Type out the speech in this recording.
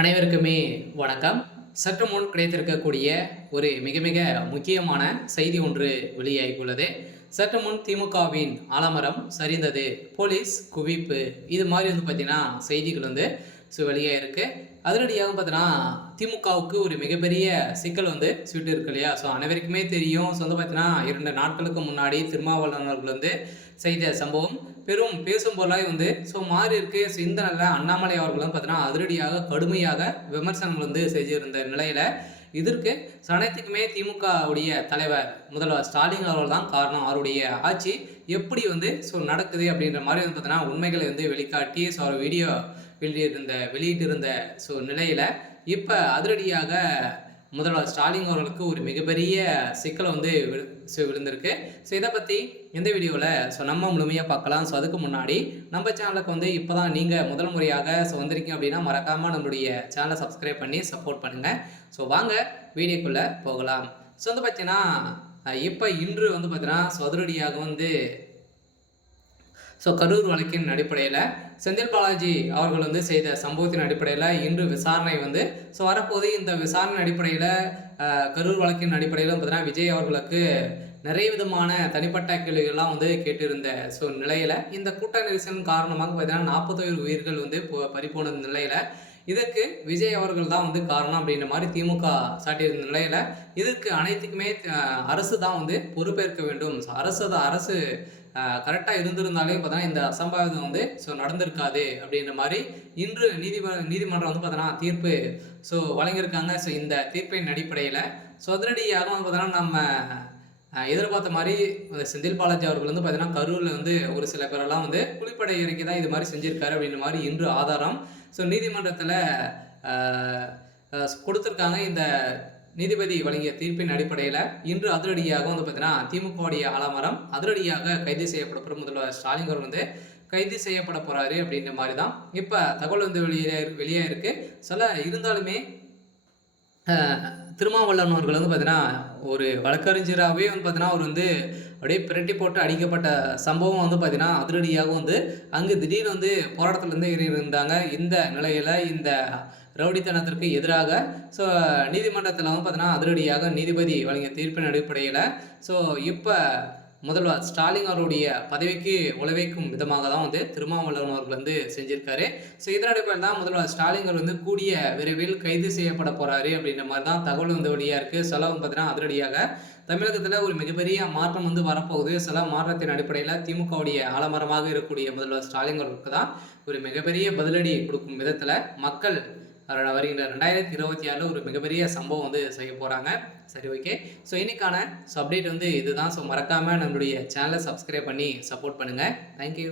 அனைவருக்குமே வணக்கம். சற்று முன் கிடைத்திருக்கக்கூடிய ஒரு மிக மிக முக்கியமான செய்தி ஒன்று வெளியாகியுள்ளது. சற்று முன் திமுகவின் ஆலமரம் சரிந்தது, போலீஸ் குவிப்பு, இது மாதிரி பார்த்தீங்கன்னா செய்திகள் வெளியாயிருக்கு. அதிரடியாக பார்த்தீங்கன்னா திமுகவுக்கு ஒரு மிகப்பெரிய சிக்கல் சுட்டு இருக்கு இல்லையா? ஸோ அனைவருக்குமே தெரியும். பார்த்தீங்கன்னா 2 நாட்களுக்கு முன்னாடி திருமாவளவன் அவர்கள் செய்த சம்பவம் பெரும் பேசும் பொருளாய் மாறி இருக்கு. ஸோ இந்த நிலையில் அண்ணாமலை அவர்களும் பார்த்தீங்கன்னா அதிரடியாக கடுமையாக விமர்சனங்கள் செஞ்சிருந்த நிலையில இதற்கு அனைத்துக்குமே திமுகவுடைய தலைவர் முதல்வர் ஸ்டாலின் அவர்கள் தான் காரணம். அவருடைய ஆட்சி எப்படி நடக்குது அப்படின்ற மாதிரி பார்த்தீங்கன்னா உண்மைகளை வெளிக்காட்டி அவர் வீடியோ வெளியிட்டிருந்த நிலையில இப்ப அதிரடியாக முதல்வர் ஸ்டாலின் அவர்களுக்கு ஒரு மிகப்பெரிய சிக்கல் விழுந்திருக்கு. ஸோ இதை பற்றி இந்த வீடியோவில் நம்ம முழுமையாக பார்க்கலாம். ஸோ அதுக்கு முன்னாடி நம்ம சேனலுக்கு இப்போ தான் நீங்கள் முதல் முறையாக வந்திருக்கீங்க அப்படின்னா மறக்காமல் நம்மளுடைய சேனலை சப்ஸ்கிரைப் பண்ணி சப்போர்ட் பண்ணுங்கள். ஸோ வாங்க வீடியோக்குள்ளே போகலாம். ஸோ பார்த்தீங்கன்னா இப்போ இன்று பார்த்தீங்கன்னா அதிரடியாக கரூர் வழக்கின் அடிப்படையில் செந்தில் பாலாஜி அவர்கள் செய்த சம்பவத்தின் அடிப்படையில் இன்று விசாரணை வரப்போது. இந்த விசாரணை அடிப்படையில் கரூர் வழக்கின் அடிப்படையில் பார்த்தீங்கன்னா விஜய் அவர்களுக்கு நிறைய விதமான தனிப்பட்ட கேள்விகள்லாம் கேட்டிருந்த நிலையில் இந்த கூட்ட நெரிசலின் காரணமாக பார்த்தீங்கன்னா 41 உயிர்கள் பறிபோன நிலையில் இதற்கு விஜய் அவர்கள் தான் காரணம் அப்படின்ற மாதிரி திமுக சாட்டியிருந்த நிலையில் இதற்கு அனைத்துக்குமே அரசு தான் பொறுப்பேற்க வேண்டும். அரசு கரெக்டாக இருந்திருந்தாலே பார்த்தீங்கன்னா இந்த அசம்பாவிதம் நடந்திருக்காது அப்படின்ற மாதிரி இன்று நீதிமன்றம் பார்த்தீங்கன்னா தீர்ப்பு வழங்கியிருக்காங்க. ஸோ இந்த தீர்ப்பின் அடிப்படையில் அதிரடியாக பார்த்தீங்கன்னா நம்ம எதிர்பார்த்த மாதிரி செந்தில் பாலாஜி அவர்கள் பார்த்தீங்கன்னா கரூரில் ஒரு சில பேரெல்லாம் குளிப்படை இறக்கி தான் இது மாதிரி செஞ்சிருக்காரு அப்படின்ற மாதிரி இன்று ஆதாரம் நீதிமன்றத்தில் கொடுத்துருக்காங்க. இந்த நீதிபதி வழங்கிய தீர்ப்பின் அடிப்படையில் இன்று அதிரடியாக பார்த்தீங்கன்னா திமுகவுடைய ஆலமரம் அதிரடியாக கைது செய்யப்பட முதல்வர் ஸ்டாலின் அவர்கள் கைது செய்யப்பட போறாரு அப்படின்ற மாதிரி தான் இப்போ தகவல் வெளியே இருக்கு. இருந்தாலுமே திருமாவளவன் அவர்கள் பார்த்தீங்கன்னா ஒரு வழக்கறிஞராகவே பார்த்தீங்கன்னா அவர் அப்படியே பிரட்டி போட்டு அடிக்கப்பட்ட சம்பவம் பார்த்தீங்கன்னா அதிரடியாக அங்கு திடீர்னு போராட்டத்திலேருந்து இருந்தாங்க. இந்த நிலையில் இந்த ரவுடித்தனத்திற்கு எதிராக நீதிமன்றத்தில் பார்த்தீங்கன்னா அதிரடியாக நீதிபதி வழங்கிய தீர்ப்பின் அடிப்படையில் இப்போ முதல்வர் ஸ்டாலின் அவருடைய பதவிக்கு உழவைக்கும் விதமாக தான் திருமாவளவன் அவர்கள் செஞ்சிருக்காரு. இதன் அடிப்படையில் தான் முதல்வர் ஸ்டாலின் அவர் கூடிய விரைவில் கைது செய்யப்பட போறாரு அப்படின்ற மாதிரி தான் தகவல் வெளியாக இருக்கு. பார்த்தீங்கன்னா அதிரடியாக தமிழகத்தில் ஒரு மிகப்பெரிய மாற்றம் வரப்போகுது. மாற்றத்தின் அடிப்படையில் திமுகவுடைய ஆலமரமாக இருக்கக்கூடிய முதல்வர் ஸ்டாலின் அவர்களுக்கு தான் ஒரு மிகப்பெரிய பதிலடி கொடுக்கும் விதத்தில் மக்கள் வருகின்ற 2026 ஒரு மிகப்பெரிய சம்பவம் செய்ய போகிறாங்க. சரி, ஓகே. இன்னைக்கான அப்டேட் இதுதான். மறக்காமல் நம்மளுடைய சேனலை சப்ஸ்கிரைப் பண்ணி சப்போர்ட் பண்ணுங்கள். தேங்க்யூ.